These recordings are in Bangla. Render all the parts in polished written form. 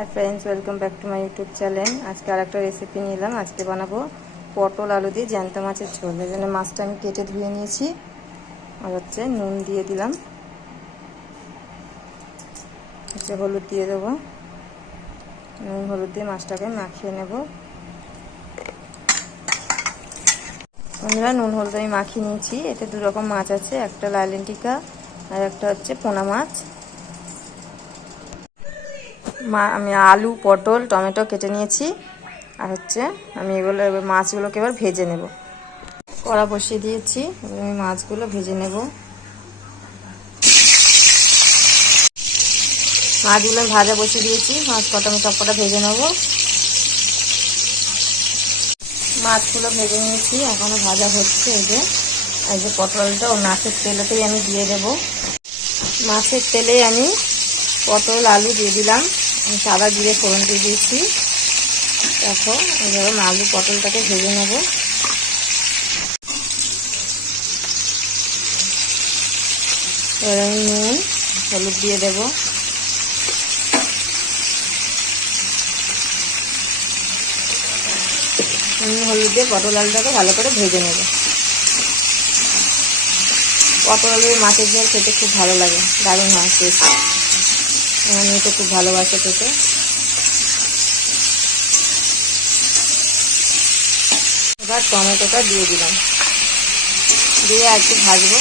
Hi friends, welcome back to my YouTube channel. आज के आरेकटा रेसिपि निलाम। आज के बनाबो पटल आलू दिए ज्যান্ত মাছের ঝোল। এজন্য মাছটা আমি কেটে ধুয়ে নিয়েছি আর নুন দিয়ে দিলাম, হলুদ দিয়ে দেব। নুন হলুদ দিয়ে মাছটাকে মাখিয়ে নেব। বন্ধুরা, নুন হলুদ আমি মাখিয়ে নিয়েছি। এতে দু রকম মাছ আছে, একটা লাইলেন্টিকা আর একটা পোনা মাছ। আমি আলু পটল টমেটো কেটে নিয়েছি আর আমি এগুলো মাছগুলোকে এবার ভেজে নেব। কড়া বসিয়ে দিয়েছি, আমি মাছগুলো ভেজে নেব। মাছগুলো ভাজা বসিয়ে দিয়েছি, মাছ কটা আমি সবকটা ভেজে নেব। মাছগুলো ভেজে নিয়েছি, এখনো ভাজা হচ্ছে। এই যে পটলটা ও মাছের তেলেতেই আমি দিয়ে দেব। মাছের তেলে আমি পটল আলু দিয়ে দিলাম। আমি সাদা জিরে ফোড়ন দিয়ে দিয়েছি। দেখো, এইভাবে আলু পটলটাকে ভেজে নেব। এবার আমি নুন হলুদ দিয়ে দেব। নুন হলুদ দিয়ে পটল আলুটাকে ভালো করে ভেজে নেব। পটল আলুর মাছের ঝোল খেতে খুব ভালো লাগে, দারুণ হয় টেস্ট। আমি তো খুব ভালোবাসে খেতে। এবার টমেটোটা দিয়ে দিলাম, দিয়ে আর একটু ভাজবো।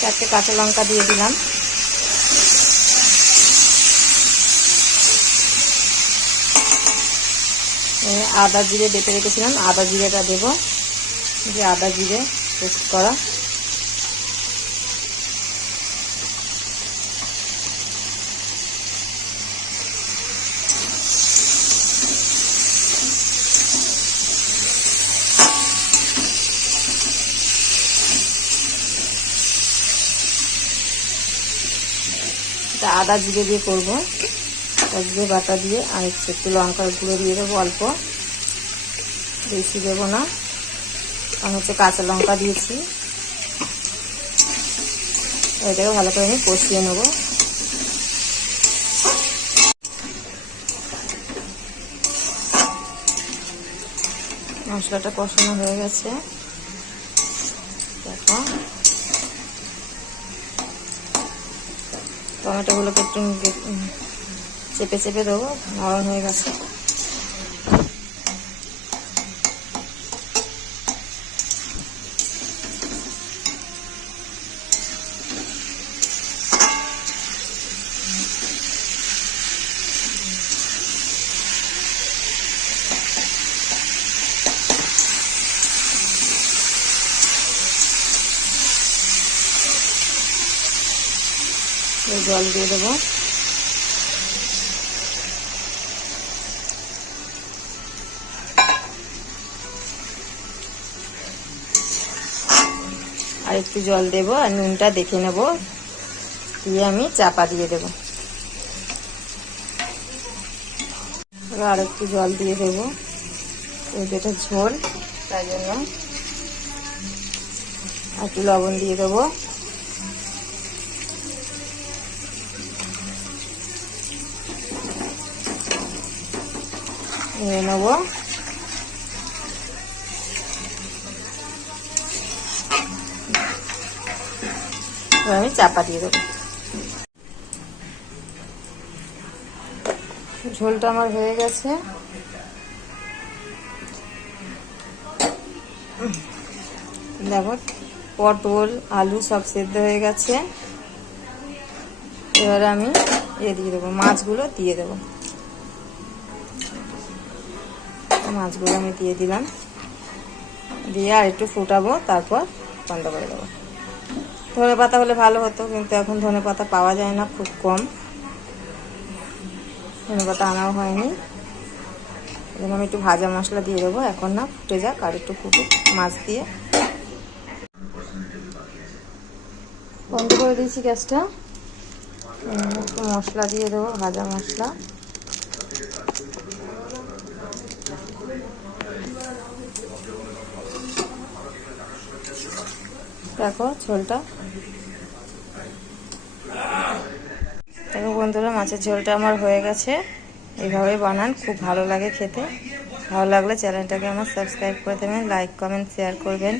4টে কাঁচা লঙ্কা দিয়ে দিলাম। আদা জিরে বেটে রেখেছিলাম, আদা জিরেটা দেব। যে আদা জিরে পেস্ট করা। আদা জিরে দিয়ে করবো, জিরে বাটা দিয়ে। আর একটু লঙ্কার গুঁড়ো দিয়ে দেবো, অল্প, বেশি দেবো না। আমি কাঁচা লঙ্কা দিয়েছি। এটাকে ভালো করে আমি কষিয়ে নেবো। মশলাটা কষানো হয়ে গেছে। দেখো, টমেটোগুলোকে একটু চেপে চেপে দেবো, নরম হয়ে গেছে। জল দিয়ে দেবো। আর একটু জল দেবো, আর নুনটা দেখে নেব, দিয়ে আমি চাপা দিয়ে দেব। আর একটু জল দিয়ে দেবো, যেটা ঝোল, তাই জন্য একটু লবণ দিয়ে দেবো। নিয়ে নেব। আমি চাপা দিয়ে দেবো। ঝোলটা আমার হয়ে গেছে। দেখো, পটল আলু সব সেদ্ধ হয়ে গেছে। এবারে আমি দিয়ে দেবো, মাছগুলো দিয়ে দেবো। মাছগুলো আমি দিয়ে দিলাম, দিয়ে আর একটু ফুটাবো, তারপর বন্ধ করে দেবো। ধনে পাতা হলে ভালো হতো, কিন্তু এখন ধনে পাতা পাওয়া যায় না, খুব কম। ধনে পাতা আনাও হয়নি। এজন্য আমি একটু ভাজা মশলা দিয়ে দেবো। এখন না, ফুটে যাক, আর একটু ফুটুক মাছ দিয়ে। বন্ধ করে দিয়েছি গ্যাসটা। একটু মশলা দিয়ে দেবো, ভাজা মশলা। দেখো ঝোলটা বন্ধুরা, মাছের ঝোলটা আমার হয়ে গেছে। এইভাবে বানান, খুব ভালো লাগে খেতে। ভালো লাগলে চ্যানেলটাকে আমার সাবস্ক্রাইব করে দেবেন, লাইক কমেন্ট শেয়ার করবেন।